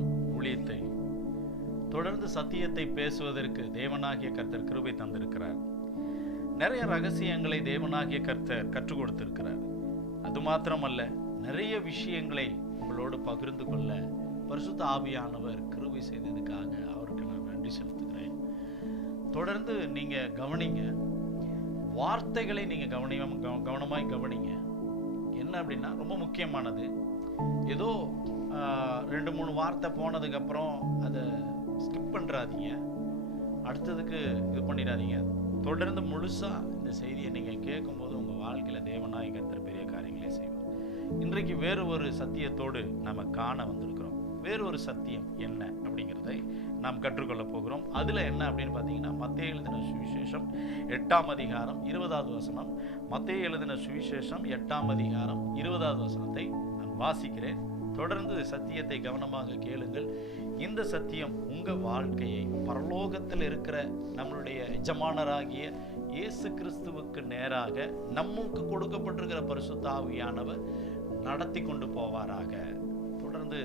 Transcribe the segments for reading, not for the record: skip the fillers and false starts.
நாம் ஊழியத்தை தொடர்ந்து சத்தியத்தை பேசுவதற்கு தேவனாகிய கர்த்தர் கிருபை தந்திருக்கிறார். நிறைய ரகசியங்களை தேவனாகிய கர்த்தர் கற்றுக் கொடுத்திருக்கிறார். அது மாத்திரமல்ல, நிறைய விஷயங்களை உங்களோடு பகிர்ந்து கொள்ள பரிசுத்த ஆவியானவர் கிருபை செய்ததுக்காக அவருக்கு நான் நன்றி செலுத்துகிறேன். தொடர்ந்து நீங்க கவனிங்க, வார்த்தைகளை நீங்க கவனமாய் கவனிங்க. என்ன அப்படின்னா, ரொம்ப முக்கியமானது. ஏதோ 2-3 வார்த்தை போனதுக்கு அப்புறம் அதை ஸ்கிப் பண்றாதீங்க, அடுத்ததுக்கு இது பண்ணிடாதீங்க. தொடர்ந்து முழுசா இந்த செய்தியை நீங்க கேட்கும்போது உங்க வாழ்க்கையில தேவனாய் கர்த்தர் பெரிய காரியங்களே செய்வார். இன்றைக்கு வேறு ஒரு சத்தியத்தோடு நம்ம காண வந்திருக்கிறோம். வேறு ஒரு சத்தியம் என்ன அப்படிங்கிறதை நாம் கற்றுக்கொள்ள போகிறோம். அதுல என்ன அப்படின்னு பார்த்தீங்கன்னா, மத்தேயு எழுதின சுவிசேஷம் 8ஆம் அதிகாரம் 20வது வசனம். மத்தேயு எழுதின சுவிசேஷம் 8ஆம் அதிகாரம் 20வது வசனத்தை நான் வாசிக்கிறேன். தொடர்ந்து சத்தியத்தை கவனமாக கேளுங்கள். இந்த சத்தியம் உங்க வாழ்க்கையை பரலோகத்தில் இருக்கிற நம்மளுடைய எஜமானராகிய இயேசு கிறிஸ்துவுக்கு நேராக நமக்கு கொடுக்கப்பட்டிருக்கிற பரிசுத்த ஆவியானவர் நடத்தி கொண்டு போவாராக. தொடர்ந்து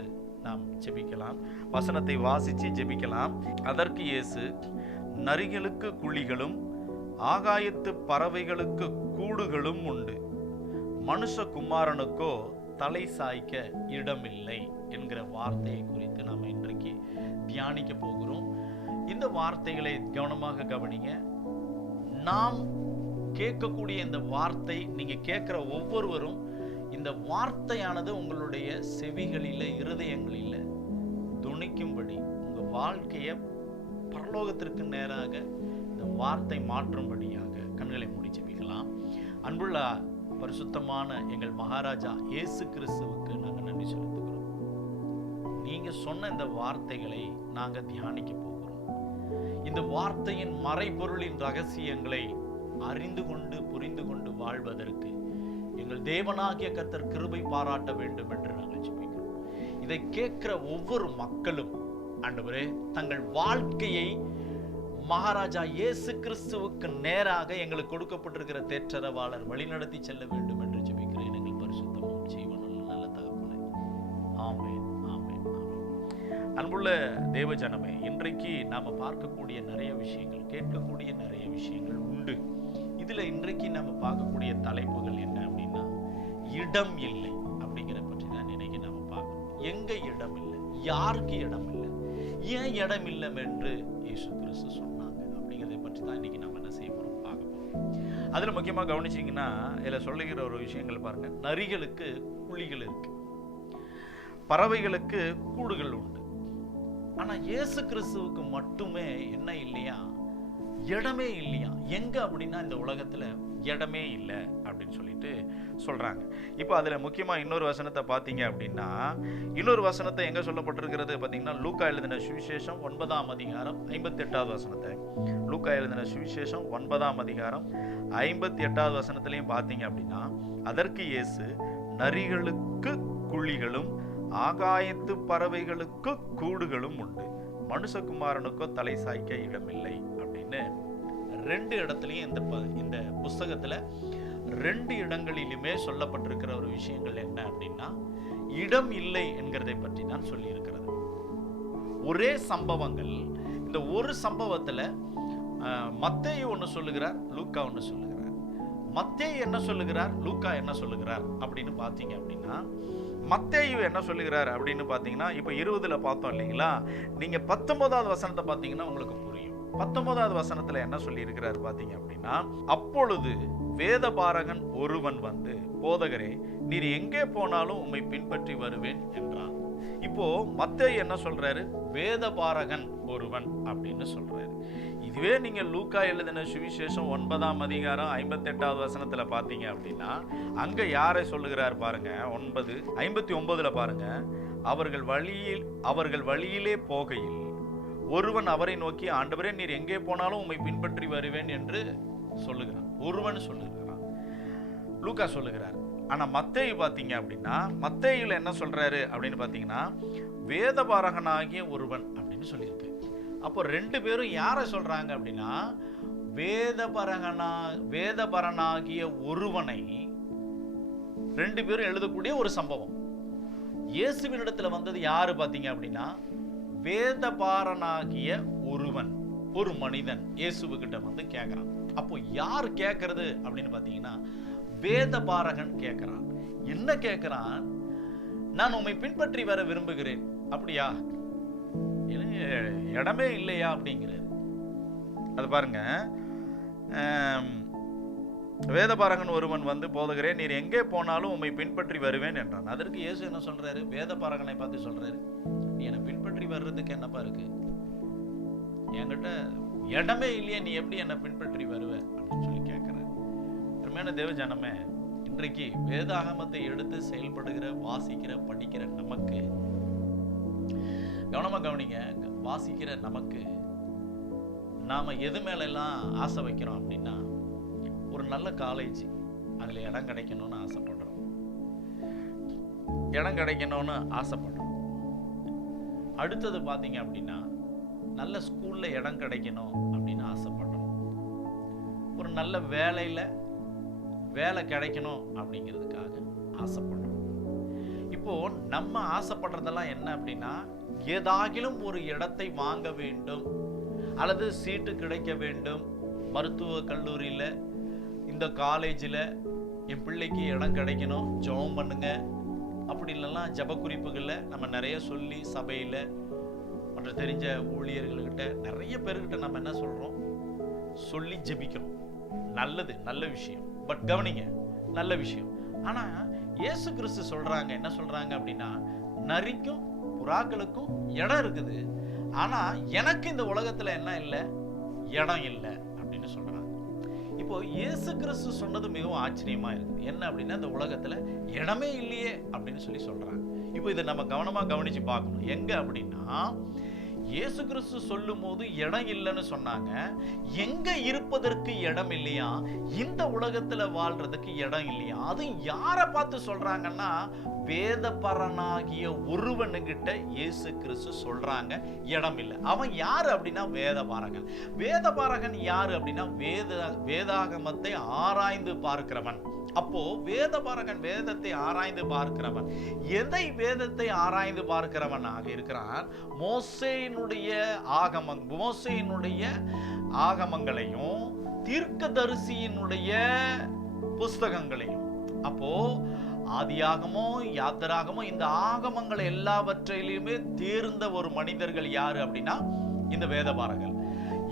நாம் ஜெபிக்கலாம். வசனத்தை வாசித்து ஜெபிக்கலாம். அதற்கு இயேசு, நரிகளுக்கு குழிகளும் ஆகாயத்து பறவைகளுக்கு கூடுகளும் உண்டு, மனுஷகுமாரனுக்கோ தலை சாய்க்க இடமில்லை என்கிற வார்த்தையை குறித்து நாம் இன்றைக்கு தியானிக்க போகிறோம். இந்த வார்த்தைகளை கவனமாக கவனிங்க. நாம் கேட்கக்கூடிய இந்த வார்த்தை, நீங்க கேட்கிற ஒவ்வொருவரும் இந்த வார்த்தையானது உங்களுடைய செவிகளில, இருதயங்களில துணிக்கும்படி, உங்க வாழ்க்கையை பரலோகத்திற்கு நேராக இந்த வார்த்தை மாற்றும்படியாக கண்களை மூடி ஜெபிக்கலாம். அன்புள்ள பரிசுத்தமான எங்கள் மகாராஜா இயேசு கிறிஸ்துவுக்கு நாங்கள் நன்றி செலுத்துகிறோம். நீங்க சொன்ன இந்த வார்த்தைகளை நாங்க தியானிக்க போகிறோம். இந்த வார்த்தையின் மறைபொருளின் ரகசியங்களை அறிந்து கொண்டு புரிந்து கொண்டு வாழ்வதற்கு எங்கள் தேவனாகிய கர்த்தர் கிருபை பாராட்ட வேண்டும் என்று நாங்கள் ஜெபிக்கிறோம். இதை கேட்கிற ஒவ்வொரு மக்களும் ஆண்டவரே, தங்கள் வாழ்க்கையை மகாராஜா இயேசு கிறிஸ்துவுக்கு நேராக எங்களுக்கு கொடுக்கப்பட்டிருக்கிற தேற்றரவாளர் வழிநடத்தி செல்ல வேண்டும் என்று ஜெபிக்கிறேன். எங்கள் பரிசுத்தமும் ஜீவனும் நல்ல தகப்பனே, ஆமென், ஆமென், ஆமென். அன்புள்ள தேவ ஜனமே, இன்றைக்கு நாம பார்க்கக்கூடிய நிறைய விஷயங்கள், கேட்கக்கூடிய நிறைய விஷயங்கள் உண்டு. இதுல இன்றைக்கு நம்ம பார்க்கக்கூடிய தலைப்புகள் என்ன அப்படின்னா, இடம் இல்லை அப்படிங்கிற பற்றி தான் இன்னைக்கு நாம பார்க்கணும். எங்க இடம் இல்லை, யாருக்கு இடம் இல்லை, ஏன் இடம் இல்லை என்று இயேசு கிறிஸ்து சொன்னாங்க அப்படிங்கிறதை பற்றி தான் இன்னைக்கு நம்ம என்ன செய்ய போறோம், பார்க்க போறோம். அதுல முக்கியமா கவனிச்சீங்கன்னா, இதுல சொல்லுகிற ஒரு விஷயங்கள் பாருங்க. நரிகளுக்கு குழிகள் இருக்கு, பறவைகளுக்கு கூடுகள் உண்டு. ஆனா இயேசு கிறிஸ்துவுக்கு மட்டுமே என்ன இல்லையா, இடமே இல்லையா. எங்க அப்படின்னா, இந்த உலகத்துல இடமே இல்லை அப்படின்னு சொல்லிட்டு சொல்றாங்க. இப்போ அதுல முக்கியமா இன்னொரு வசனத்தை பார்த்தீங்க அப்படின்னா, இன்னொரு வசனத்தை எங்க சொல்லப்பட்டிருக்கிறது பார்த்தீங்கன்னா, லூக்கா எழுதின சுவிசேஷம் 9ஆம் அதிகாரம் 58வது வசனத்தை, லூக்கா எழுதின சுவிசேஷம் 9ஆம் அதிகாரம் 58வது வசனத்திலையும் பார்த்தீங்க அப்படின்னா, அதற்கு இயேசு, நரிகளுக்கு குழிகளும் ஆகாயத்து பறவைகளுக்கு கூடுகளும் உண்டு, மனுஷகுமாரனுக்கோ தலை சாய்க்க இடமில்லை அப்படின்னு 2 இடத்துலையும் இந்த புஸ்தகத்துல 2 இடங்களிலுமே சொல்லப்பட்டிருக்கிற ஒரு விஷயங்கள் என்ன அப்படின்னா, இடம் இல்லை என்கிறதை பற்றி தான் சொல்லி இருக்கிறது. ஒரே சம்பவங்கள். இந்த ஒரு சம்பவத்துல மத்தேயு ஒன்று சொல்லுகிறார், லூக்கா ஒன்று சொல்லுகிறார். மத்தேயு என்ன சொல்லுகிறார், லூக்கா என்ன சொல்லுகிறார் அப்படின்னு பார்த்தீங்க அப்படின்னா, மத்தேயு என்ன சொல்லுகிறார் அப்படின்னு பார்த்தீங்கன்னா, இப்போ 20ல் பார்த்தோம் இல்லைங்களா, நீங்க 19வது வசனத்தை பார்த்தீங்கன்னா உங்களுக்கு புரியும். 19வது வசனத்துல என்ன சொல்லி இருக்கிறார் பார்த்தீங்க அப்படின்னா, அப்பொழுது வேதபாரகன் ஒருவன் வந்து, போதகரே, நீர் எங்கே போனாலும் உம்மை பின்பற்றி வருவேன் என்றான். இப்போ மத்தேயு என்ன சொல்றாரு, வேதபாரகன் ஒருவன் அப்படின்னு சொல்றாரு. இதுவே நீங்க லூக்கா எழுதின சுவிசேஷம் 9ஆம் அதிகாரம் 58வது வசனத்துல பார்த்தீங்க அப்படின்னா, அங்க யாரை சொல்லுகிறார் பாருங்க, 9:59 பாருங்க. அவர்கள் வழியிலே போகையில் ஒருவன் அவரை நோக்கி, ஆண்டவரே, நீர் எங்கே போனாலும் உம்மை பின்பற்றி வருவேன் என்று சொல்லுகிறான். ஒருவன் சொல்லுகிறான், லூக்கா சொல்லுகிறார். ஆனா மத்தேயு பார்த்தீங்க அப்படின்னா, மத்தேயுல என்ன சொல்றாரு அப்படின்னு பார்த்தீங்கன்னா, வேதபாரகனாகிய ஒருவன் அப்படின்னு சொல்லியிருக்கு. அப்போ 2 பேரும் யாரை சொல்றாங்க அப்படின்னா, வேதபரனாகிய ஒருவனை 2 பேரும் எழுதக்கூடிய ஒரு சம்பவம். இயேசுவினிடத்துல வந்தது யாரு பாத்தீங்க அப்படின்னா, வேதபாரனாகிய ஒரு மனிதன் இயேசுவுக்கிட்ட வந்து கேட்கிறான். அப்போ யார் கேட்கறது அப்படின்னு பாத்தீங்கன்னா, வேதபாரகன் கேட்கிறான். என்ன கேட்கிறான்? நான் உம்மை பின்பற்றி வர விரும்புகிறேன். அப்படியா? இடமே இல்லையா அப்படிங்கிறார். அது பாருங்க, வேதபாரகன் ஒருவன் வந்து, போதகரே, நீர் எங்கே போனாலும் உம்மை பின்பற்றி வருவேன் என்றான். அதற்கு இயேசு என்ன சொல்றாரு? வேதபாரகனை பார்த்து சொல்றாரு, நீ என்னை பின்பற்றி வர்றதுக்கு என்னப்பா இருக்கு? என்கிட்ட இடமே இல்லையே, நீ எப்படி என்னை பின்பற்றி வருவ அப்படின்னு சொல்லி கேட்கிறார். அருமையான தேவஜனமே, இன்றைக்கு வேதாகமத்தை எடுத்து செயல்படுகிற, வாசிக்கிற, படிக்கிற நமக்கு, கவனமா கவனிங்க, வாசிக்கிற நமக்கு நாம எது மேல எல்லாம் ஆசை வைக்கிறோம் அப்படின்னா, ஒரு நல்ல காலேஜ், அதுல இடம் கிடைக்கணும்னு ஆசைப்படுறோம். இடம் கிடைக்கணும்னு ஆசைப்படுறோம். அடுத்தது பாத்தீங்க அப்படின்னா, நல்ல ஸ்கூல்ல இடம் கிடைக்கணும் அப்படின்னு ஆசைப்படுறோம். ஒரு நல்ல வேலையில வேலை கிடைக்கணும் அப்படிங்கிறதுக்காக ஆசைப்படுறோம். இப்போ நம்ம ஆசைப்படுறதெல்லாம் என்ன அப்படின்னா, ஏதாகிலும் ஒரு இடத்தை வாங்க வேண்டும், அல்லது சீட்டு கிடைக்க வேண்டும், மருத்துவ கல்லூரியில, இந்த காலேஜில் என் பிள்ளைக்கு இடம் கிடைக்கணும், ஜெபம் பண்ணுங்க அப்படி இல்லைன்னா ஜப குறிப்புகளில் நம்ம நிறைய சொல்லி, சபையில் மற்ற தெரிஞ்ச ஊழியர்கள்கிட்ட நிறைய பேர்கிட்ட நம்ம என்ன சொல்கிறோம்? சொல்லி ஜெபிக்கணும். நல்லது, நல்ல விஷயம். பட் கவனிங்க, நல்ல விஷயம். ஆனால் இயேசு கிறிஸ்து சொல்கிறாங்க, என்ன சொல்கிறாங்க அப்படின்னா, நரிக்கும் புறாக்களுக்கும் இடம் இருக்குது, ஆனால் எனக்கு இந்த உலகத்தில் என்ன இல்லை? இடம் இல்லை அப்படின்னு சொல்கிறாங்க. இப்போ இயேசு கிறிஸ்து சொன்னது மிகவும் ஆச்சரியமா இருக்குது. என்ன அப்படின்னா, இந்த உலகத்துல இடமே இல்லையே அப்படின்னு சொல்லி சொல்றாங்க. இப்போ இதை நம்ம கவனமா கவனிச்சு பார்க்கணும். எங்க அப்படின்னா, இயேசு கிறிஸ்து சொல்லும் போது இடம் இல்லைன்னு சொன்னாங்க. எங்க இருப்பதற்கு இடம் இல்லையா? இந்த உலகத்துல வாழ்றதுக்கு இடம் இல்லையா? அது யாரை பார்த்து சொல்றாங்கன்னா, வேதபாரனாகிய ஒருவனுகிட்ட இயேசு கிறிஸ்து சொல்றாங்க இடம் இல்லை. அவன் யாரு அப்படின்னா, வேதபாரகன். வேதபாரகன் யாரு அப்படின்னா, வேதாகமத்தை ஆராய்ந்து பார்க்கிறவன். அப்போ வேதபாரகன் வேதத்தை ஆராய்ந்து பார்க்கிறவன். எதை வேதத்தை ஆராய்ந்து பார்க்கிறவனாக இருக்கிறான்? மோசேயினுடைய ஆகமங்களையும் தீர்க்கதரிசியினுடைய புஸ்தகங்களையும். அப்போ ஆதியாகமோ யாத்திராகமோ இந்த ஆகமங்கள் எல்லாவற்றிலுமே தேர்ந்த ஒரு மனிதர்கள் யாரு அப்படின்னா, இந்த வேதபாரகர்கள்.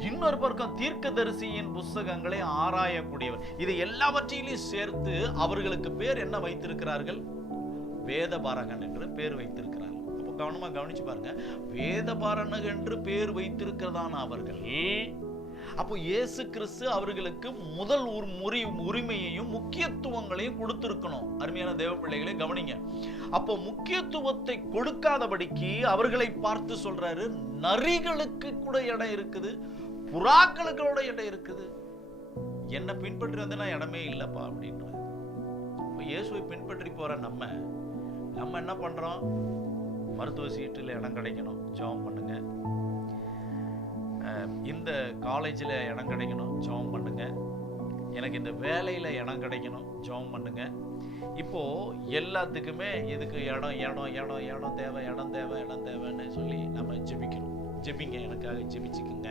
இன்னொரு பக்கம் தீர்க்கதரிசியின் புஸ்தகங்களை ஆராயக்கூடியவர். இதை எல்லாவற்றையும் சேர்த்து அவர்களுக்கு பேர் என்ன வைத்திருக்கிறார்கள்? வேதபாரகன் என்று பேர் வைத்திருக்கிறார்கள். அப்போ கவனமா கவனிச்சு பாருங்க, வேதபாரகன் என்று பேர் வைத்திருக்கிறதான அவர்கள், அப்போ இயேசு கிறிஸ்து அவர்களுக்கு முதல் உரிமையையும் முக்கியத்துவங்களையும் கொடுத்திருக்கணும். அருமையான தேவ பிள்ளைகளை கவனிங்க. அப்போ முக்கியத்துவத்தை கொடுக்காதபடிக்கு அவர்களை பார்த்து சொல்றாரு, நரிகளுக்கு கூட இடம் இருக்குது, புறாக்களுக்கு கூட இடம் இருக்குது, என்ன பின்பற்றி வந்து நான் இடமே இல்லப்பா அப்படின்ற. இயேசுவை பின்பற்றி போற நம்ம என்ன பண்றோம்? மருத்துவ சீட்டில் இடம் கிடைக்கணும், ஜெபம் பண்ணுங்க. இந்த காலேஜில் இடம் கிடைக்கணும், ஜெபம் பண்ணுங்க. எனக்கு இந்த வேலையில் இடம் கிடைக்கணும், ஜெபம் பண்ணுங்க. இப்போ எல்லாத்துக்குமே இதுக்கு இடம் தேவைன்னு சொல்லி நம்ம ஜெபிக்கணும். ஜெபிங்க, எனக்காக ஜெபிச்சுக்குங்க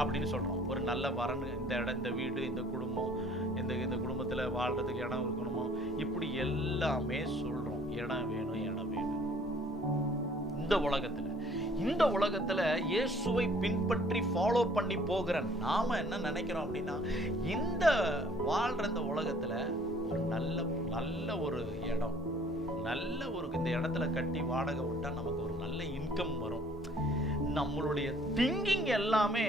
அப்படின்னு சொல்றோம். ஒரு நல்ல வரன், இந்த இடம், இந்த வீடு, இந்த குடும்பம், இந்த குடும்பத்தில் வாழ்றதுக்கு இடம் இருக்கணுமோ, இப்படி எல்லாமே சொல்றோம். இடம் வேணும். இந்த உலகத்துல இயேசுவை பின்பற்றி ஃபாலோ பண்ணி போகிற நாம என்ன நினைக்கிறோம் அப்படின்னா, இந்த வாழ்ற இந்த உலகத்துல ஒரு நல்ல ஒரு இடம், இந்த இடத்துல கட்டி வாடகை விட்டா நமக்கு ஒரு நல்ல இன்கம் வரும். நம்மளுடைய திங்கிங் எல்லாமே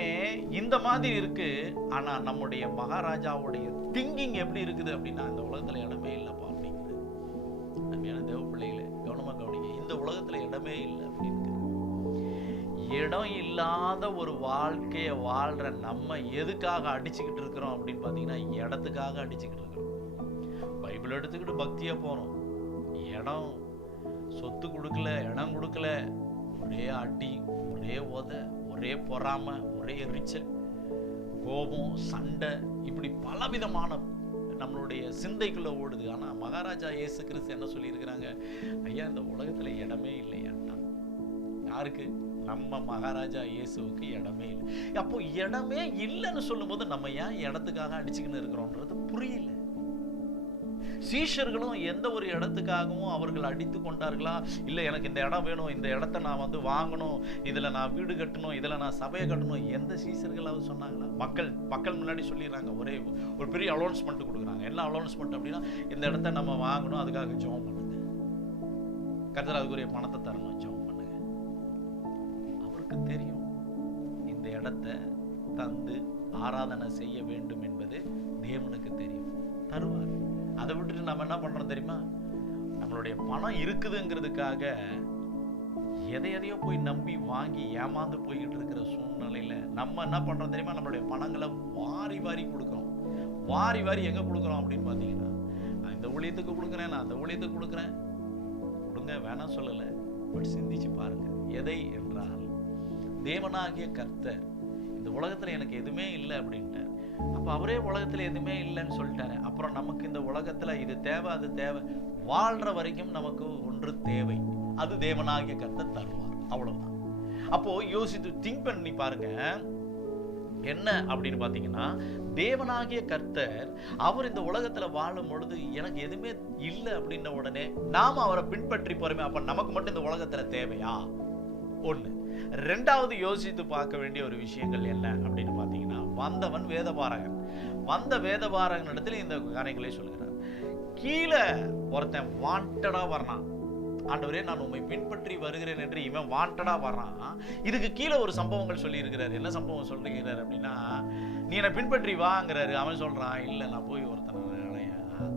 இந்த மாதிரி இருக்கு. ஆனா நம்முடைய மகாராஜாவுடைய திங்கிங் எப்படி இருக்குது அப்படின்னா, இந்த உலகத்துல இடமே இல்லப்பா அப்படிங்குது. நம்மையான தேவ பிள்ளைகளை கவனமா கவனிங்க. இந்த உலகத்துல இடமே இல்லை அப்படின்னு. இடம் இல்லாத ஒரு வாழ்க்கையை வாழ்ற நம்ம எதுக்காக அடிச்சுக்கிட்டு இருக்கிறோம் அப்படின்னு பாத்தீங்கன்னா, இடத்துக்காக அடிச்சுக்கிட்டு இருக்கிறோம். பைபிள் எடுத்துக்கிட்டு பக்தியா போறோம், இடம் சொத்து கொடுக்கல, இடம் கொடுக்கல, ஒரே அடி, ஒரே உதை, ஒரே பொறாமை, ஒரே எரிச்சல், கோபம், சண்டை, இப்படி பலவிதமான நம்மளுடைய சிந்தைக்குள்ள ஓடுது. ஆனா மகாராஜா இயேசு கிறிஸ்து என்ன சொல்லியிருக்கிறாங்க? ஐயா, இந்த உலகத்துல இடமே இல்லையாட்டா. யாருக்கு? நம்ம மகாராஜா இயேசுவுக்கு இடமே இல்லை. அப்போ இடமே இல்லைன்னு சொல்லும்போது நம்ம ஏன் இடத்துக்காக அடிச்சுக்கின்னு இருக்கிறோன்றது புரியல. சீஷர்களும் எந்த ஒரு இடத்துக்காகவும் அவர்கள் அடித்து கொண்டார்களா? இல்லை, எனக்கு இந்த இடம் வேணும், இந்த இடத்த நான் வாங்கணும், இதில் நான் வீடு கட்டணும், இதில் நான் சபையை கட்டணும், எந்த சீஷர்களாவது சொன்னாங்களா? மக்கள் முன்னாடி சொல்லிடுறாங்க, ஒரு பெரிய அலௌன்ஸ்மெண்ட் கொடுக்குறாங்க. என்ன அலௌன்ஸ்மெண்ட் அப்படின்னா, இந்த இடத்த நம்ம வாங்கணும், அதுக்காக ஜெபம் பண்ணுங்க, கர்த்தர் அதுக்குரிய பணத்தை தரணும், ஜெபம் பண்ணுங்க. அவருக்கு தெரியும் இந்த இடத்த தந்து ஆராதனை செய்ய வேண்டும் என்பது தேவனுக்கு தெரியும், தருவார். அதை விட்டுட்டு நம்ம என்ன பண்றோம் தெரியுமா? நம்மளுடைய பணம் இருக்குதுங்கிறதுக்காக எதையோ போய் நம்பி வாங்கி ஏமாந்து போய்கிட்டு இருக்கிற சூழ்நிலையில நம்ம என்ன பண்றோம் தெரியுமா? நம்மளுடைய பணங்களை வாரி கொடுக்குறோம். வாரி எங்க கொடுக்குறோம் அப்படின்னு பாத்தீங்கன்னா, நான் இந்த ஊழியத்துக்கு கொடுக்குறேன், நான் அந்த ஊழியத்துக்கு கொடுக்குறேன். கொடுங்க, வேணாம் சொல்லல, பட் சிந்திச்சு பாருங்க. எதை என்றால், தேவனாகிய கர்த்தர் இந்த உலகத்துல எனக்கு எதுவுமே இல்லை அப்படின்ட்டார். அப்ப அவரே உலகத்துல எதுவுமே இல்லைன்னு சொல்லிட்டாரு. அப்புறம் நமக்கு இந்த உலகத்துல இது தேவை, அது தேவை, வாழ்ற வரைக்கும் நமக்கு ஒன்று தேவை, அது தேவனாகிய கர்த்தர் தருவார், அவ்வளவுதான். அப்போ யோசித்து திங்க் பண்ணி பாருங்க, என்ன அப்படின்னு பாத்தீங்கன்னா, தேவனாகிய கர்த்தர் அவர் இந்த உலகத்துல வாழும் பொழுது எனக்கு எதுவுமே இல்லை அப்படின்ன உடனே நாம அவரை பின்பற்றி போறோமே, அப்ப நமக்கு மட்டும் இந்த உலகத்துல தேவையா? ஒண்ணு. ரெண்டாவது யோசித்து பார்க்க வேண்டிய ஒரு விஷயங்கள் என்ன அப்படின்னு பாத்தீங்கன்னா, வந்தவன் வேதபாரகன். வந்த வேதபாரகன் இடத்துல இந்த காரியங்களை சொல்கிறார். கீழே ஒருத்தன் வாண்டடா வர்றான், ஆண்டவரே நான் உம்மை பின்பற்றி வருகிறேன் என்று இவன் வாண்டடா வர்றான். இதுக்கு கீழே ஒரு சம்பவங்கள் சொல்லி இருக்கிறார். என்ன சம்பவம் சொல்லுகிறார் அப்படின்னா, நீ என்னை பின்பற்றி வாங்கிறாரு. அவன் சொல்றான், இல்லை நான் போய் ஒருத்தனை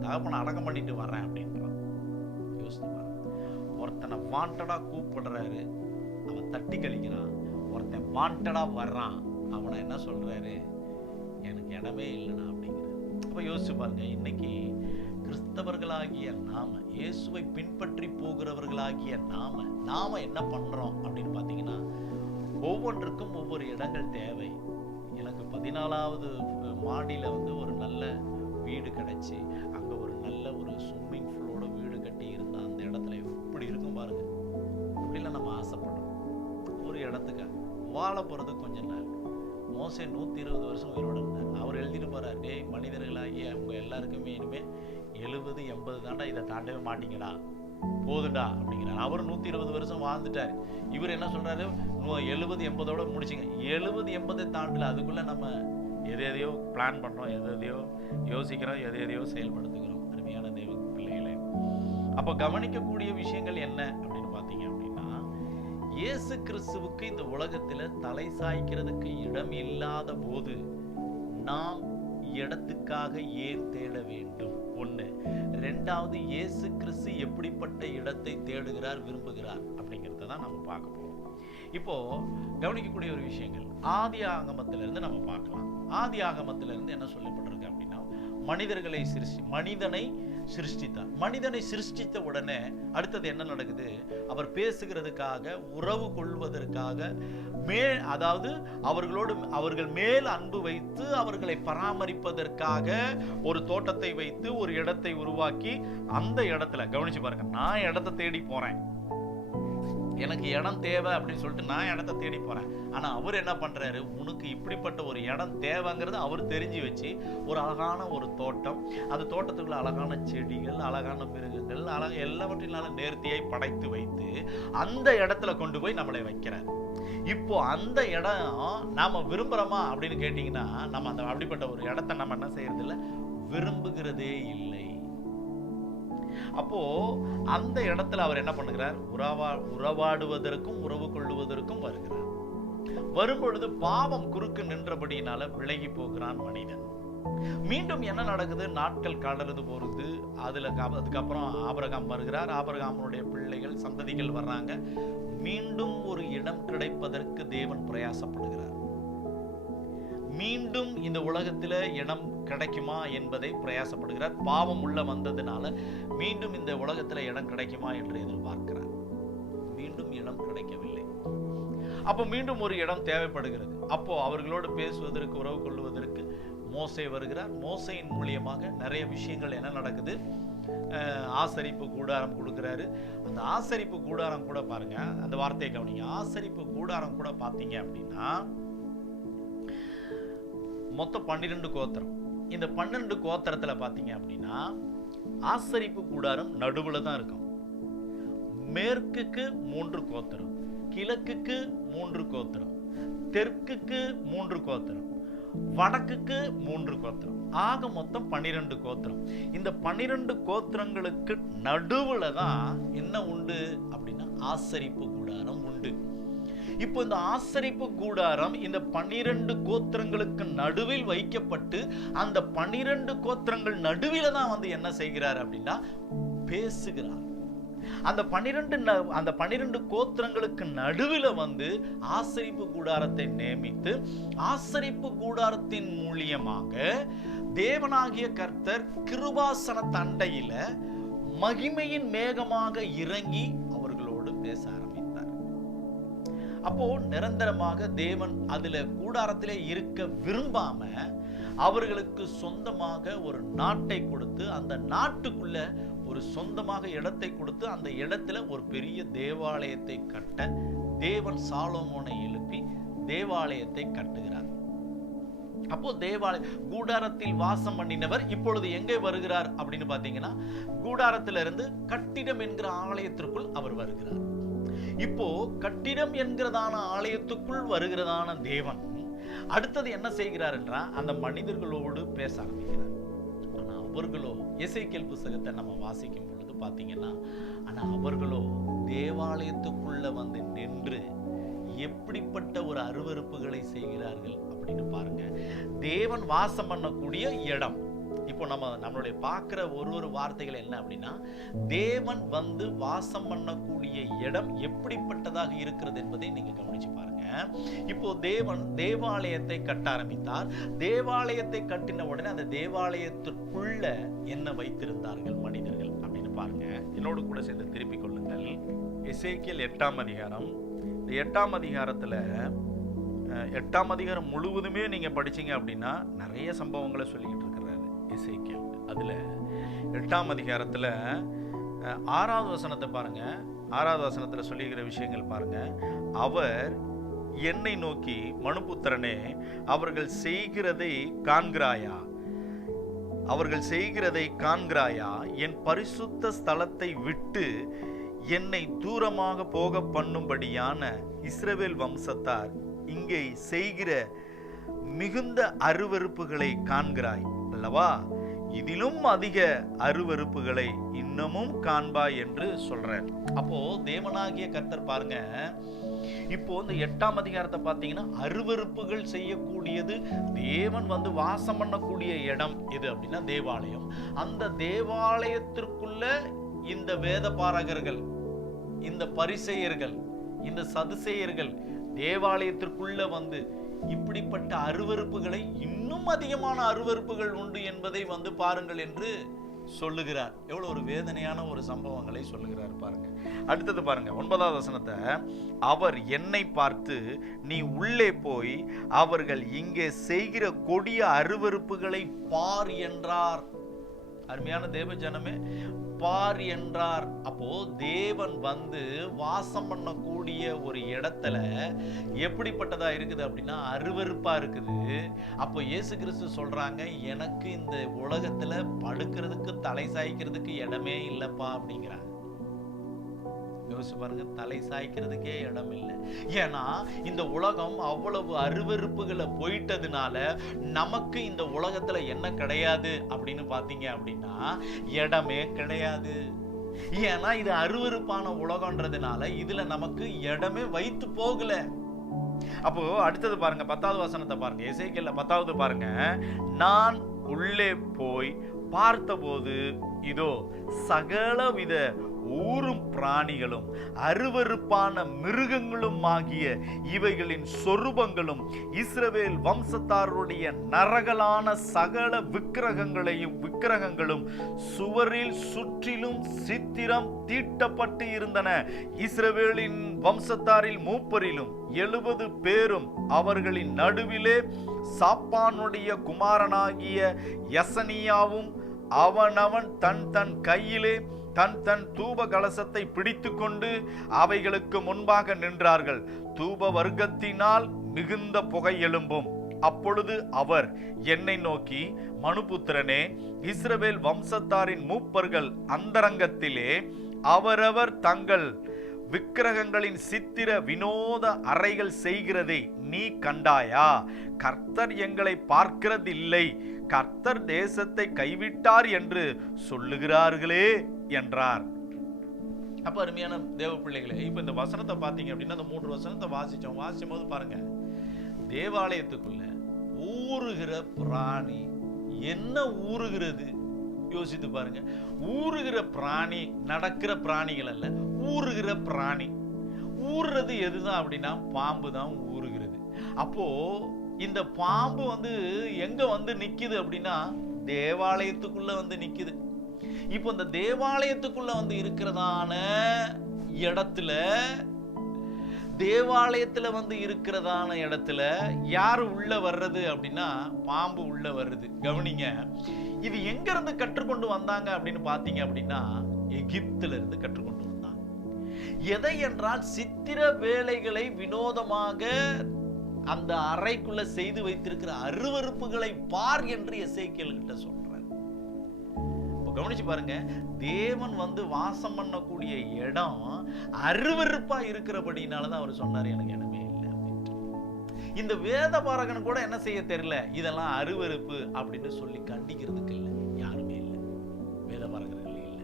தகப்பனை அடக்கம் பண்ணிட்டு வர்றேன் அப்படின்றான். யோசித்து பாருங்க, ஒருத்தனை வாண்டடா கூப்பிடுறாரு, அவன் தட்டி கழிக்கிறான். ஒருத்தன் வாண்டடா வர்றான், அவனை என்ன சொல்றாரு? எனக்கு இடமே இல்லைனா அப்படிங்கிறார். அப்ப யோசிச்சு பாருங்க, இன்னைக்கு கிறிஸ்தவர்களாகிய நாம, இயேசுவை பின்பற்றி போகிறவர்களாகிய நாம என்ன பண்றோம் அப்படின்னு பாத்தீங்கன்னா, ஒவ்வொன்றுக்கும் ஒவ்வொரு இடங்கள் தேவை. எனக்கு 14வது மாடியில ஒரு நல்ல வீடு கிடைச்சி, அங்க ஒரு நல்ல ஒரு ஸ்விம்மிங் பூலோட வீடு கட்டி இருந்தா அந்த இடத்துல எப்படி இருக்கும் பாருங்க. அப்படிலாம் நம்ம ஆசைப்படுறோம். ஒரு இடத்துக்கு வாழ போறது கொஞ்ச நாள். மோசே 120 வருஷம் உயிரோட இருந்தார். அவர் எழுதிட்டு போறார், டேய் மனிதர்களாகிய அவங்க எல்லாருக்குமே இனிமே 70-80 தாண்டா, இதை தாண்டவே மாட்டீங்கடா, போதுண்டா அப்படிங்கிறார். அவர் 120 வருஷம் வாழ்ந்துட்டார். இவர் என்ன சொல்றாரு? 70-80 முடிச்சுங்க. 70-80 தாண்டல, அதுக்குள்ள நம்ம எதையோ பிளான் பண்றோம், எதையோ யோசிக்கிறோம், எதையோ செயல்படுத்துகிறோம். அருமையான தேவ பிள்ளைகளே, அப்ப கவனிக்கக்கூடிய விஷயங்கள் என்ன அப்படின்னு பாத்தீங்க அப்படின்னா, இயேசு கிறிஸ்துவுக்கு இந்த உலகத்துல தலை சாய்க்கிறதுக்கு இடம் இல்லாத போது நாம் இடத்துக்காக ஏன் தேட வேண்டும்? ஒண்ணு. ரெண்டாவது, இயேசு கிறிஸ்து எப்படிப்பட்ட இடத்தை தேடுகிறார், விரும்புகிறார் அப்படிங்கிறத தான் நம்ம பார்க்க போறோம். இப்போ கவனிக்கக்கூடிய ஒரு விஷயங்கள் ஆதி ஆகமத்திலிருந்து நம்ம பார்க்கலாம். ஆதி ஆகமத்திலிருந்து என்ன சொல்லப்பட்டிருக்கு அப்படின்னா, மனிதனை சிருஷ்டித்தார். மனிதனை சிருஷ்டித்த உடனே அடுத்தது என்ன நடக்குது? அவர் பேசுகிறதுக்காக, உறவு கொள்வதற்காக, அதாவது அவர்கள் மேல் அன்பு வைத்து அவர்களை பராமரிப்பதற்காக ஒரு தோட்டத்தை வைத்து ஒரு இடத்தை உருவாக்கி, அந்த இடத்துல கவனிச்சு பாருங்க, நான் இடத்தை தேடி போறேன், எனக்கு இடம் தேவை அப்படின்னு சொல்லிட்டு நான் இடத்தை தேடி போறேன். ஆனா அவர் என்ன பண்றாரு? உனக்கு இப்படிப்பட்ட ஒரு இடம் தேவைங்கிறது அவர் தெரிஞ்சு வச்சு ஒரு அழகான ஒரு தோட்டம், அந்த தோட்டத்துக்குள்ள அழகான செடிகள், அழகான மிருகங்கள், எல்லாவற்றினாலும் நேர்த்தியாய் படைத்து வைத்து அந்த இடத்துல கொண்டு போய் நம்மளை வைக்கிறார். இப்போ அந்த இடம் நாம விரும்புறோமா அப்படின்னு கேட்டீங்கன்னா, நம்ம அந்த அப்படிப்பட்ட ஒரு இடத்தை நம்ம என்ன செய்யறது இல்லை, விரும்புகிறதே இல்லை. அப்போ அந்த இடத்துல அவர் என்ன பண்ணுகிறார்? உறவாடுவதற்கும் உறவு கொள்ளுவதற்கும் வருகிறார். வரும்பொழுது பாவம் குறுக்கு நின்றபடியினால விலகி போகிறான் மனிதன். மீண்டும் என்ன நடக்குது? நாட்கள் கடந்து போறது. அதுக்கப்புறம் ஆபிரகாம் வருகிறார். ஆபிரகாமுடைய பிள்ளைகள், சந்ததிகள் வர்றாங்க. மீண்டும் ஒரு இடம் கிடைப்பதற்கு தேவன் பிரயாசப்படுகிறார். மீண்டும் இந்த உலகத்துல இடம் கிடைக்குமா என்பதை பிரயாசப்படுகிறார். பாவம் உள்ள வந்ததுனால மீண்டும் இந்த உலகத்துல இடம் கிடைக்குமா என்று எதிர்பார்க்கிறார். மீண்டும் இடம் கிடைக்கவில்லை. அப்போ மீண்டும் ஒரு இடம் தேவைப்படுகிறது. அப்போ அவர்களோடு பேசுவதற்கு, உறவு கொள்வதற்கு மோசே வருகிறார். மோசையின் மூலியமாக நிறைய விஷயங்கள் என்ன நடக்குது, ஆசரிப்பு கூடாரம் கொடுக்கிறாரு. அந்த ஆசரிப்பு கூடாரம் கூட பாருங்க, அந்த வார்த்தையை கவனிங்க. ஆசரிப்பு கூடாரம் கூட பார்த்தீங்க அப்படின்னா மொத்தம் 12 கோத்திரம். இந்த 12 கோத்திரத்துல பார்த்தீங்க அப்படின்னா ஆசரிப்பு கூடாரம் நடுவுல தான் இருக்கும். மேற்குக்கு 3 கோத்திரம், கிழக்குக்கு 3 கோத்திரம், தெற்குக்கு 3 கோத்திரம், வடக்குக்கு 3 கோத்திரம், ஆக மொத்தம் 12 கோத்திரம். இந்த 12 கோத்திரங்களுக்கு நடுவுல தான் என்ன உண்டு அப்படின்னா ஆசரிப்பு கூடாரம் உண்டு. இப்போ இந்த ஆசரிப்பு கூடாரம் இந்த 12 கோத்திரங்களுக்கு நடுவில் வைக்கப்பட்டு அந்த 12 கோத்திரங்கள் நடுவில தான் வந்து என்ன செய்கிறார் அப்படின்னா பேசுகிறார். அந்த 12 கோத்திரங்களுக்கு நடுவில் வந்து ஆசரிப்பு கூடாரத்தை நியமித்து ஆசரிப்பு கூடாரத்தின் மூலியமாக தேவனாகிய கர்த்தர் கிருபாசன தண்டையில மகிமையின் மேகமாக இறங்கி அவர்களோடு பேச ஆரம்பித்தார். அப்போ நிரந்தரமாக தேவன் அதுல கூடாரத்திலே இருக்க விரும்பாம அவர்களுக்கு சொந்தமாக ஒரு நாட்டை கொடுத்து அந்த நாட்டுக்குள்ள ஒரு சொந்தமாக இடத்தை கொடுத்து அந்த இடத்துல ஒரு பெரிய தேவாலயத்தை கட்ட தேவன் சாலோமோனை எழுப்பி தேவாலயத்தை கட்டுகிறார். அப்போ கூடாரத்தில் வாசம் பண்ணினவர் இப்பொழுது எங்கே வருகிறார் அப்படின்னு பாத்தீங்கன்னா கூடாரத்திலிருந்து கட்டிடம் என்கிற ஆலயத்திற்குள் அவர் வருகிறார். இப்போ கட்டிடம் என்கிறதான ஆலயத்துக்குள் வருகிறதான தேவன் அடுத்தது என்ன செய்கிறார் என்றால் அந்த மனிதர்களோடு பேச ஆரம்பிக்கிறார். ஆனா அவர்களோ எசேக்கியேல் புத்தகத்தை நம்ம வாசிக்கும் பொழுது பாத்தீங்கன்னா ஆனா அவர்களோ தேவாலயத்துக்குள்ள வந்து நின்று எப்படிப்பட்ட ஒரு அருவருப்புகளை செய்கிறார்கள் அப்படின்னு பாருங்க. தேவன் வாசம் பண்ணக்கூடிய இடம். இப்போ நம்மளுடைய பார்க்கிற ஒரு வார்த்தைகள் என்ன அப்படின்னா தேவன் வந்து வாசம் பண்ணக்கூடிய இடம் எப்படிப்பட்டதாக இருக்கிறது என்பதை நீங்க கவனிச்சு பாருங்க. இப்போ தேவன் தேவாலயத்தை கட்ட ஆரம்பித்தார். தேவாலயத்தை கட்டின உடனே அந்த தேவாலயத்திற்குள்ள என்ன வைத்திருந்தார்கள் மனிதர்கள் அப்படின்னு பாருங்க. என்னோடு கூட சேர்ந்து திருப்பிக் கொள்ளுங்கள். எசேக்கியேல் 8ஆம் அதிகாரம். இந்த 8ஆம் அதிகாரத்துல 8ஆம் அதிகாரம் முழுவதுமே நீங்க படிச்சீங்க அப்படின்னா நிறைய சம்பவங்களை சொல்லிக்கிட்டு இருக்கிறாரு எசேக்கியேல். அதுல 8ஆம் அதிகாரத்துல 6வது வசனத்தை பாருங்க. 6வது வசனத்துல சொல்லுகிற விஷயங்கள் பாருங்க. அவர் என்னை நோக்கி, மனுபுத்திரனே, அவர்கள் செய்கிறதை காண்கிறாயா? அவர்கள் செய்கிறதை காண்கிறாயா? என் பரிசுத்த ஸ்தலத்தை விட்டு என்னை தூரமாக போக பண்ணும்படியான இஸ்ரவேல் வம்சத்தார் இங்கே செய்கிற மிகுந்த அருவருப்புகளை காண்கிறாய் அல்லவா? இதிலும் அதிக அருவருப்புகளை இன்னமும் காண்பாய் என்று சொல்றார். அப்போ தேவனாகிய கர்த்தர் பாருங்க, இப்போ இந்த 8ஆம் அதிகாரத்தை பார்த்தீங்கன்னா அருவருப்புகள் செய்யக்கூடியது தேவன் வந்து வாசம் பண்ணக்கூடிய இடம் எது அப்படின்னா தேவாலயம். அந்த தேவாலயத்திற்குள்ள இந்த வேத பாரகர்கள், இந்த பரிசேயர்கள், இந்த சதுசேயர்கள் தேவாலயத்திற்குள்ள வந்து இப்படிப்பட்ட அருவருப்புகளை இன்னும் அதிகமான அருவருப்புகள் உண்டு என்பதை வந்து பாருங்கள் என்று சொல்லுகிறார். எவ்வளவு ஒரு வேதனையான ஒரு சம்பவங்களை சொல்லுகிறார் பாருங்க. அடுத்தது பாருங்க 9வது வசனத்தை. அவர் என்னை பார்த்து, நீ உள்ளே போய் அவர்கள் இங்கே செய்கிற கொடிய அருவருப்புகளை பார் என்றார். அருமையான தேவ ஜனமே, பார் என்றார். அப்போ தேவன் வந்து வாசம் பண்ணக்கூடிய ஒரு இடத்துல எப்படிப்பட்டதா இருக்குது அப்படின்னா அருவருப்பா இருக்குது. அப்போ இயேசு கிறிஸ்து சொல்றாங்க, எனக்கு இந்த உலகத்துல படுக்கிறதுக்கு தலை சாய்க்கிறதுக்கு இடமே இல்லப்பா அப்படிங்கிறாங்க. யோசிச்சு பாருங்க, தலை சாய்க்கிறதுக்கே இடம் இல்லை. ஏன்னா இந்த உலகம் அவ்வளவு அருவருப்புகளை போயிட்டதுனால நமக்கு இந்த உலகத்துல என்ன கிடையாது அப்படின்னு பாத்தீங்க அப்படின்னா இடமே கிடையாது. ஏன்னா இது அருவருப்பான உலகம்ன்றதுனால இதுல நமக்கு இடமே வைத்து போகல. அப்போ அடுத்தது பாருங்க 10வது வசனத்தை பாருங்க. எசேக்கியேல் 10வது பாருங்க. நான் உள்ளே போய் பார்த்தபோது இதோ சகலவித ஊரும் பிராணிகளும் அருவருப்பான மிருகங்களும் ஆகிய இவைகளின் சொரூபங்களும் இஸ்ரவேல் வம்சத்தாருடைய நரகலான சகல விக்கிரகங்களும் சுவரில் சுற்றிலும் சித்திரம் தீட்டப்பட்டு இருந்தன. இஸ்ரவேலின் வம்சத்தாரில் மூப்பரிலும் 70 பேரும் அவர்களின் நடுவிலே சாப்பானுடைய குமாரனாகிய யசனியாவும் அவனவன் தன் கையிலே தன் தூப கலசத்தை பிடித்து கொண்டு அவைகளுக்கு முன்பாக நின்றார்கள். தூப வர்க்கத்தினால் மிகுந்த புகை எழும்பும். அப்பொழுது அவர் என்னை நோக்கி, மனுபுத்திரனே, இஸ்ரவேல் வம்சத்தாரின் மூப்பர்கள் அந்தரங்கத்திலே அவரவர் தங்கள் விக்கிரகங்களின் சித்திர வினோத அறைகள் செய்கிறதை நீ கண்டாயா? கர்த்தர் எங்களை பார்க்கிறதில்லை, கர்த்தர் தேசத்தை கைவிட்டார் என்று சொல்லுகிறார்களே என்றார். அப்ப அருமையான தேவ பிள்ளைகளே, இப்ப இந்த வசனத்தை பாத்தீங்க அப்படின்னா, அந்த 3 வசனத்தை வாசிக்கும் போது பாருங்க, தேவாலயத்துக்குள்ள ஊறுகிற பிராணி என்ன ஊறுகிறது யோசித்து பாருங்க. ஊறுகிற பிராணி நடக்கிற பிராணிகள் அல்ல, ஊறுகிற பிராணி. ஊறுறது எதுதான் அப்படின்னா பாம்பு தான் ஊறுகிறது. அப்போ இந்த பாம்பு எங்க நிக்குது அப்படின்னா தேவாலயத்துக்குள்ள நிக்குது. இப்போ இந்த தேவாலயத்துக்குள்ள இருக்கிறதான இடத்துல, தேவாலயத்துல இருக்கிறதான இடத்துல யாரு உள்ள வர்றது அப்படின்னா பாம்பு உள்ள வருது. கவனிங்க, இது எங்க இருந்து கற்றுக்கொண்டு வந்தாங்க அப்படின்னு பாத்தீங்க அப்படின்னா எகிப்துல இருந்து கற்றுக்கொண்டு வந்தாங்க. எதை என்றால் சித்திர வேலைகளை வினோதமாக அந்த அறைக்குள்ள செய்து வைத்திருக்கிற அருவருப்புகளை பார் என்று எசேக்கியேல் கிட்ட சொல்றார். கவனிச்சு பாருங்க, தேவன் வாசம் பண்ணக்கூடிய இடம் அருவருப்பா இருக்கிறபடினாலதான் அவர் சொன்னார் எனக்கு இடமே இல்லை அப்படின்ட்டு. இந்த வேத பாரகன் கூட என்ன செய்ய தெரியல, இதெல்லாம் அருவருப்பு அப்படின்னு சொல்லி கண்டிக்கிறதுக்கு இல்லை, யாருமே இல்லை, வேத பாரகர்கள் இல்லை.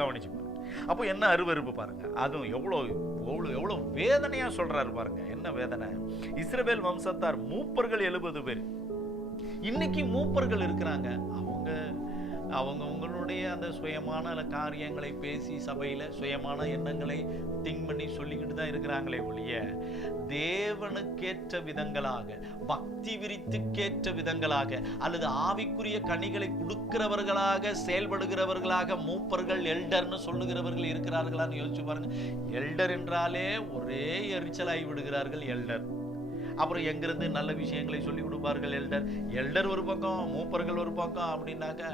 கவனிச்சு பாருங்க, அப்போ என்ன அருவருப்பு பாருங்க, அதுவும் எவ்வளவு வேதனையா சொல்றாரு பாருங்க. என்ன வேதனை? இஸ்ரவேல் வம்சத்தார் மூப்பர்கள் 70 பேர். இன்னைக்கு மூப்பர்கள் இருக்கிறாங்க, அவங்களுடைய அந்த சுயமான காரியங்களை பேசி சபையில சுயமான எண்ணங்களை திங்க் பண்ணி சொல்லிக்கிட்டு தான் இருக்கிறாங்களே ஒழிய தேவனுக்கேற்ற விதங்களாக, பக்தி விரித்துக்கேற்ற விதங்களாக, அல்லது ஆவிக்குரிய கனிகளை கொடுக்கிறவர்களாக செயல்படுகிறவர்களாக மூப்பர்கள் எல்டர்னு சொல்லுகிறவர்கள் இருக்கிறார்களான்னு யோசிச்சு பாருங்க. எல்டர் என்றாலே ஒரே எரிச்சலாகி விடுகிறார்கள் எல்டர். அப்புறம் எங்கிருந்து நல்ல விஷயங்களை சொல்லி கொடுப்பார்கள் எல்டர் ஒரு பக்கம், மூப்பர்கள் ஒரு பக்கம் அப்படின்னாக்க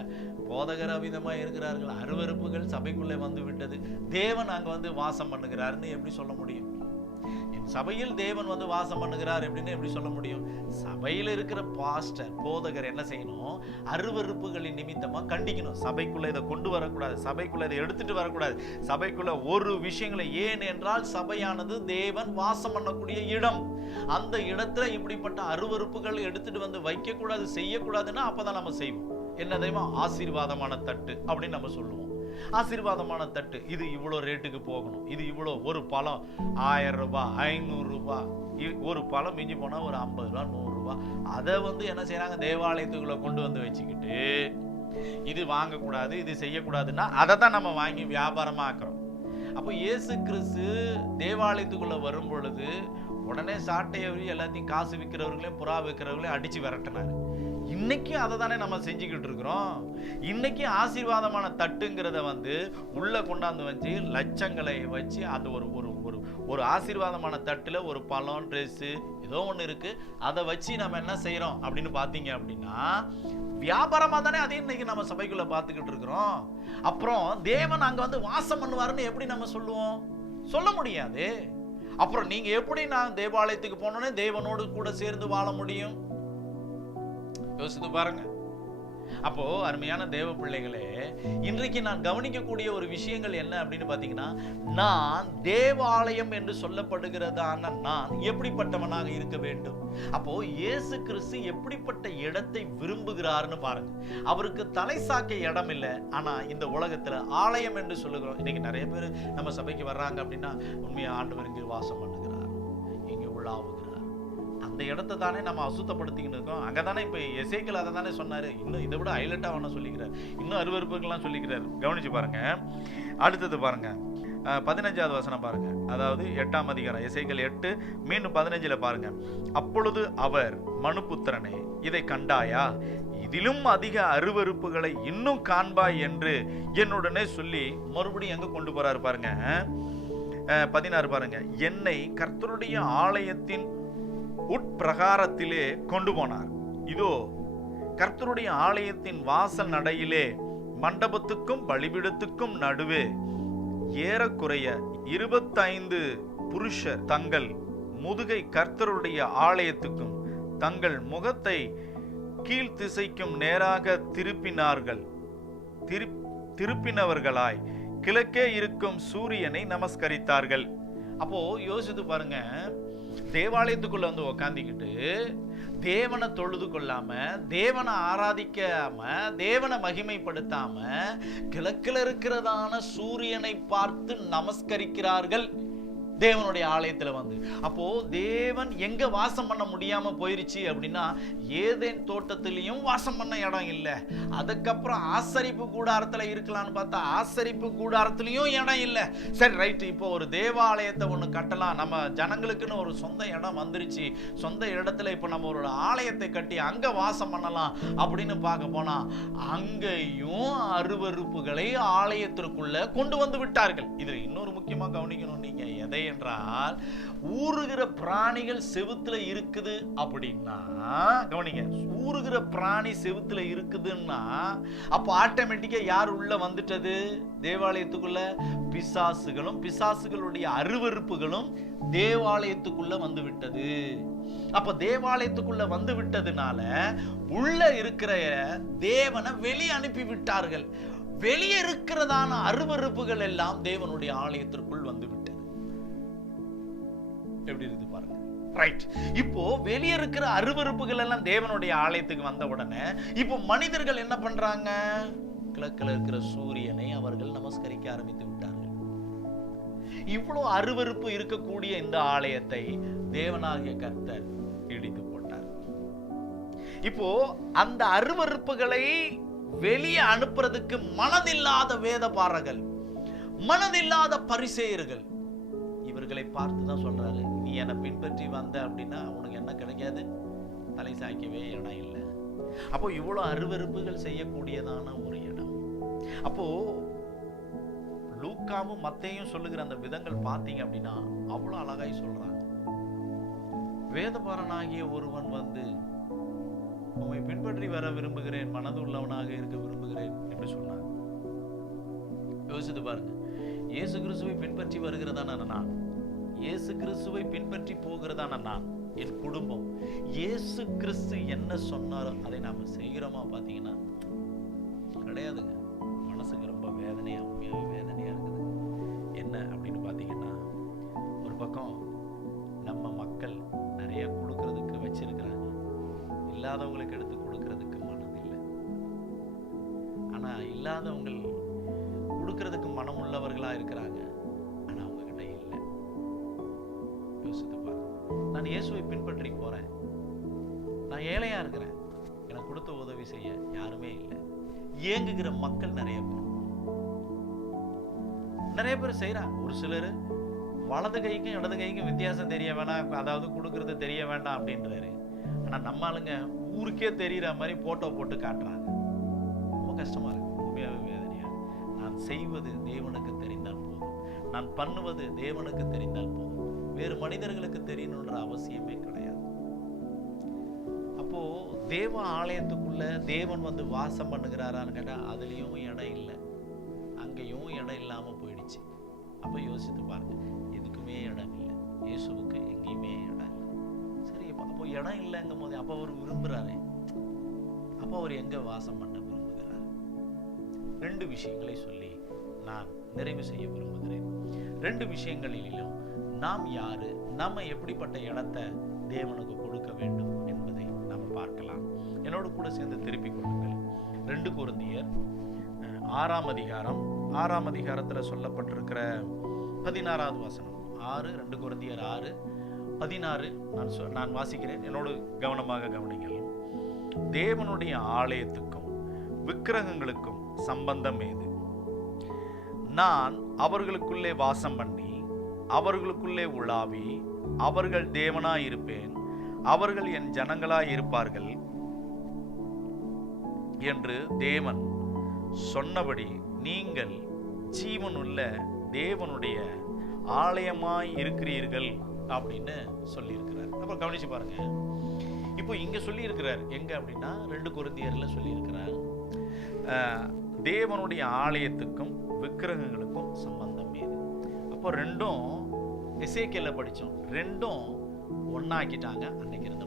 போதகர் அவிதமா இருக்கிறார்கள். அருவருப்புகள் சபைக்குள்ளே விட்டது. தேவன் அங்க வாசம் பண்ணுகிறாருன்னு எப்படி சொல்ல முடியும்? என் சபையில் தேவன் வாசம் பண்ணுகிறார் அப்படின்னு எப்படி சொல்ல முடியும்? சபையில் இருக்கிற பாஸ்டர், போதகர் என்ன செய்யணும்? அருவருப்புகளின் நிமித்தமா கண்டிக்கணும். சபைக்குள்ள இதை கொண்டு வரக்கூடாது, சபைக்குள்ள இதை எடுத்துட்டு வரக்கூடாது, சபைக்குள்ள ஒரு விஷயங்களை. ஏன் என்றால் சபையானது தேவன் வாசம் பண்ணக்கூடிய இடம். அந்த இடத்துல இப்படிப்பட்ட அருவருப்புகள் எடுத்துட்டு வைக்க கூடாது, செய்யக்கூடாதுன்னா அப்பதான் நம்ம செய்வோம். என்ன தெரியுமா? ஆசீர்வாதமான தட்டு அப்படின்னு நம்ம சொல்லுவோம். ஆசீர்வாதமான தட்டு, இது இவ்வளவு ரேட்டுக்கு போகணும், இது இவ்வளவு, ஒரு பழம் 1000 ரூபாய், 500 ரூபாய், ஒரு பழம் மிஞ்சி போனா ஒரு 50 ரூபாய், 100 ரூபாய். அதை என்ன செய்யறாங்க? தேவாலயத்துக்குள்ள கொண்டு வச்சுக்கிட்டு இது வாங்கக்கூடாது, இது செய்யக்கூடாதுன்னா அதை தான் நம்ம வாங்கி வியாபாரமா ஆக்குறோம். அப்போ இயேசு கிறிஸ்து தேவாலயத்துக்குள்ள வரும் பொழுது உடனே சாட்டையவரி எல்லாத்தையும் காசு விற்கிறவர்களையும் புறா விற்கிறவர்களையும் அடிச்சு விரட்டினார். இன்னைக்கு அதை தானே நம்ம செஞ்சுக்கிட்டு இருக்கிறோம். இன்னைக்கு ஆசீர்வாதமான தட்டுங்கிறத உள்ள கொண்டாந்து வச்சு லட்சங்களை வச்சு அந்த ஒரு ஆசீர்வாதமான தட்டுல ஒரு பழம், ட்ரெஸ் ஏதோ ஒண்ணு இருக்கு, அதை வச்சு நம்ம என்ன செய்யறோம் அப்படின்னு பாத்தீங்க அப்படின்னா வியாபாரமா தானே அதையும் இன்னைக்கு நம்ம சபைக்குள்ள பாத்துக்கிட்டு இருக்கிறோம். அப்புறம் தேவன் அங்க வாசம் பண்ணுவாருன்னு எப்படி நம்ம சொல்லுவோம்? சொல்ல முடியாது. அப்புறம் நீங்க எப்படி நான் தேவாலயத்துக்கு போனோன்னே தேவனோடு கூட சேர்ந்து வாழ முடியும்? யோசித்து பாருங்க. அப்போ அருமையான தேவ பிள்ளைகளே, இன்றைக்கு நான் கவனிக்கக்கூடிய ஒரு விஷயங்கள் என்ன அப்படின்னு பாத்தீங்கன்னா, நான் தேவாலயம் என்று சொல்லப்படுகிறதான நான் எப்படிப்பட்டவனாக இருக்க வேண்டும்? அப்போ இயேசு கிறிஸ்து எப்படிப்பட்ட இடத்தை விரும்புகிறார்னு பாருங்க. அவருக்கு தலை சாக்க இடம் இல்லை, ஆனா இந்த உலகத்துல ஆலயம் என்று சொல்லுகிறோம். இன்னைக்கு நிறைய பேர் நம்ம சபைக்கு வர்றாங்க அப்படின்னா, உண்மையா ஆண்டவர் இங்கு வாசம் பண்ணுகிறார், இங்கு உலாவுகிறார், அந்த இடத்தை தானே நம்ம அசுத்தப்படுத்திக்கிட்டு இருக்கோம். அங்கே தானே இப்போ எசேக்கியேல் அதை தானே சொன்னார். இன்னும் இதை விட ஹைலைட்டாக வேணா சொல்லிக்கிறார், இன்னும் அருவருப்புகள்லாம் சொல்லிக்கிறார். கவனிச்சு பாருங்க. அடுத்தது பாருங்க, 15வது வசனம் பாருங்க. அதாவது 8ஆம் அதிகாரம் எசேக்கியேல் 8 மீண்டும் 15 பாருங்க. அப்பொழுது அவர், மனுபுத்திரனே, இதை கண்டாயா? இதிலும் அதிக அருவருப்புகளை இன்னும் காண்பாய் என்று என்னுடனே சொல்லி மறுபடியும் எங்க கொண்டு போறாரு பாருங்க. 16 பாருங்க. என்னை கர்த்தருடைய ஆலயத்தின் உட்பிரகாரத்திலே கொண்டு போனார். இதோ கர்த்தருடைய ஆலயத்தின் வாசல் நடையிலே மண்டபத்துக்கும் பலிபீடத்துக்கும் நடுவே ஏறக்குறைய 25 புருஷர் தங்கள் முதுகை கர்த்தருடைய ஆலயத்துக்கும் தங்கள் முகத்தை கீழ்த்திசைக்கும் நேராக திருப்பினவர்களாய் கிழக்கே இருக்கும் சூரியனை நமஸ்கரித்தார்கள். அப்போ யோசித்து பாருங்க, தேவாலயத்துக்குள்ள வந்து உக்காந்திக்கிட்டு தேவனை தொழுது கொள்ளாம, தேவனை ஆராதிக்காம, தேவனை மகிமைப்படுத்தாம கிழக்கில் இருக்கிறதான சூரியனை பார்த்து நமஸ்கரிக்கிறார்கள் தேவனுடைய ஆலயத்துல வந்து. அப்போ தேவன் எங்க வாசம் பண்ண முடியாம போயிருச்சு அப்படின்னா, ஏதேன் தோட்டத்திலையும் வாசம் பண்ண இடம் இல்லை. அதுக்கப்புறம் ஆசரிப்பு கூடாரத்துல இருக்கலாம்னு பார்த்தா ஆசரிப்பு கூடாரத்திலையும் இடம் இல்லை. சரி ரைட், இப்போ ஒரு தேவாலயத்தை ஒண்ணு கட்டலாம், நம்ம ஜனங்களுக்குன்னு ஒரு சொந்த இடம் வந்துருச்சு, சொந்த இடத்துல இப்போ நம்ம ஒரு ஆலயத்தை கட்டி அங்க வாசம் பண்ணலாம் அப்படின்னு பார்க்க போனா அங்கேயும் அருவருப்புகளை ஆலயத்திற்குள்ள கொண்டு வந்து விட்டார்கள். இதுல இன்னொரு முக்கியமா கவனிக்கணும் நீங்க எதை என்றால், ஊறுகிற பிராணிகள் செவுத்துல இருக்குது அப்படின்னா, கவனிங்க, ஊறுகிற பிராணி செவுத்துல இருக்குதுன்னா அப்ப ஆட்டோமேட்டிக்கா யார் உள்ள வந்துட்டது தேவாலயத்துக்குள்ள? பிசாசுகளும் பிசாசுகளுடைய அருவருப்புகளும் தேவாலயத்துக்குள்ள வந்து விட்டது. அப்ப தேவாலயத்துக்குள்ள வந்து விட்டதுனால உள்ள இருக்கிற தேவனை வெளியே அனுப்பி விட்டார்கள். வெளியே இருக்கிறதான அருவருப்புகள் எல்லாம் தேவனுடைய ஆலயத்திற்குள் வந்து விட்டது. எப்படி இருக்கு பாருங்க. ரைட், இப்போ வெளியே இருக்கிற அருவருப்புகள் எல்லாம் தேவனுடைய ஆலயத்துக்கு வந்த உடனே இப்போ மனிதர்கள் என்ன பண்றாங்க? கிழக்கில் இருக்கிற சூரியனை அவர்கள் நமஸ்கரிக்க ஆரம்பித்து விட்டார்கள். இவ்வளவு அருவருப்பு இருக்கக்கூடிய இந்த ஆலயத்தை தேவனாகிய கர்த்தர் இடித்து போட்டார். இப்போ அந்த அருவருப்புகளை வெளியே அனுப்புறதுக்கு மனதில்லாத வேதபாரகர்கள், மனதில்லாத பரிசேயர்கள், இவர்களை பார்த்து தான் சொல்றாரு, நீ என்னை பின்பற்றி வந்த அப்படின்னா உனக்கு என்ன கிடைக்காது? தலை சாய்க்கவே இடம் இல்லை. அப்போ இவ்வளவு அருவருப்புகள் செய்யக்கூடியதான ஒரு இடம். அப்போ லூக்காவும் மத்தேயும் சொல்லுகிற அந்த விதங்கள் பார்த்தீங்க அப்படின்னா அவ்வளவு அழகாய் சொல்றாங்க. வேதபாரனாகிய ஒருவன் வந்து உம்மை பின்பற்றி வர விரும்புகிறேன், மனது உள்ளவனாக இருக்க விரும்புகிறேன் என்று சொன்னார். யோசித்து பாருங்க, இயேசு கிறிஸ்துவை பின்பற்றி வருகிறதான நான், இயேசு கிறிஸ்துவை பின்பற்றி போகிறதான நான், என் குடும்பம், இயேசு கிறிஸ்து என்ன சொன்னாரோ அதை நாம செய்கிறோமா பார்த்தீங்கன்னா கிடையாதுங்க. மனசுக்கு ரொம்ப வேதனையா, உண்மையாவே வேதனையா இருக்குது. என்ன அப்படின்னு பார்த்தீங்கன்னா, ஒரு பக்கம் நம்ம மக்கள் நிறைய கொடுக்கறதுக்கு வச்சிருக்கிறாங்க, இல்லாதவங்களுக்கு எடுத்து கொடுக்கறதுக்கு மனம் இல்லை. ஆனா இல்லாதவங்க கொடுக்கறதுக்கு மனம் உள்ளவர்களா இருக்கிறாங்க, ஆனா அவங்க கிட்ட இல்லை. யோசித்து பாருங்க. நான் இயேசுவை பின்பற்றி போறேன், நான் ஏழையா இருக்கிறேன், எனக்கு கொடுத்த உதவி செய்ய யாருமே இல்லை. ஏங்குகிற மக்கள் நிறைய பேர் செய்யறாங்க. ஒரு சிலர் வலது கைக்கும் இடது கைக்கும் வித்தியாசம் தெரிய வேணாம், அதாவது கொடுக்கறது தெரிய வேண்டாம் அப்படின்றாரு. ஆனா நம்ம ஆளுங்க ஊருக்கே தெரியற மாதிரி போட்டோ போட்டு காட்டுறாங்க. ரொம்ப கஷ்டமா இருக்கு, உண்மையாவே வேதனையா. நான் செய்வது தேவனுக்கு தெரிந்தால் போதும், நான் பண்ணுவது தேவனுக்கு தெரிந்தால் போதும், வேறு மனிதர்களுக்கு தெரியணுன்ற அவசியமே கிடையாது. அப்போ தேவ ஆலயத்துக்குள்ள தேவன் வந்து வாசம் பண்ணுகிறாரான்னு கேட்டா அதுலயும் இடம் இல்லை, அங்கேயும் இடம் இல்லாம போயிடுச்சு. அப்ப யோசித்து பாருங்க, எதுக்குமே இடம் இல்லை, இயேசுவுக்கு எங்கேயுமே இடம் இல்லை. சரி, அப்போ இடம் இல்லைங்கும் போது அப்ப அவர் விரும்புறாரு, அப்ப அவர் எங்க வாசம் பண்ண விரும்புகிறார்? 2 விஷயங்களை சொல்லி நான் நிறைவு செய்ய விரும்புகிறேன். 2 விஷயங்களிலும் நாம் யாரு, நம்ம எப்படிப்பட்ட இடத்தை தேவனுக்கு கொடுக்க வேண்டும் என்பதை நாம் பார்க்கலாம். என்னோடு கூட சேர்ந்து திருப்பிக் கொள்ளுங்கள். 2 கொரிந்தியர் 6ஆம் அதிகாரம், 6ஆம் அதிகாரத்துல சொல்லப்பட்டிருக்கிற 16வது வசனம். 2 கொரிந்தியர் 6 16 நான் வாசிக்கிறேன், என்னோடு கவனமாக கவனிங்கள். தேவனுடைய ஆலயத்துக்கும் விக்கிரகங்களுக்கும் சம்பந்தம் ஏது? நான் அவர்களுக்குள்ளே வாசம் பண்ணி அவர்களுக்குள்ளே உலாவி அவர்கள் தேவனாய் இருப்பேன், அவர்கள் என் ஜனங்களாய் இருப்பார்கள் என்று தேவன் சொன்னபடி நீங்கள் ஜீவனுள்ள தேவனுடைய ஆலயமாய் இருக்கிறீர்கள் அப்படின்னு சொல்லியிருக்கிறார். அப்புறம் கவனிச்சு பாருங்க. இப்போ இங்க சொல்லியிருக்கிறார் எங்க அப்படின்னா 2 கொரிந்தியர்ல சொல்லியிருக்கிறார், தேவனுடைய ஆலயத்துக்கும் விக்கிரகங்களுக்கும் சம்பந்தம் ஏது? அப்போ ரெண்டும் எசேக்கியேல்ல படித்தோம், ரெண்டும் ஒன்னாக்கிட்டாங்க அன்னைக்கு இருந்த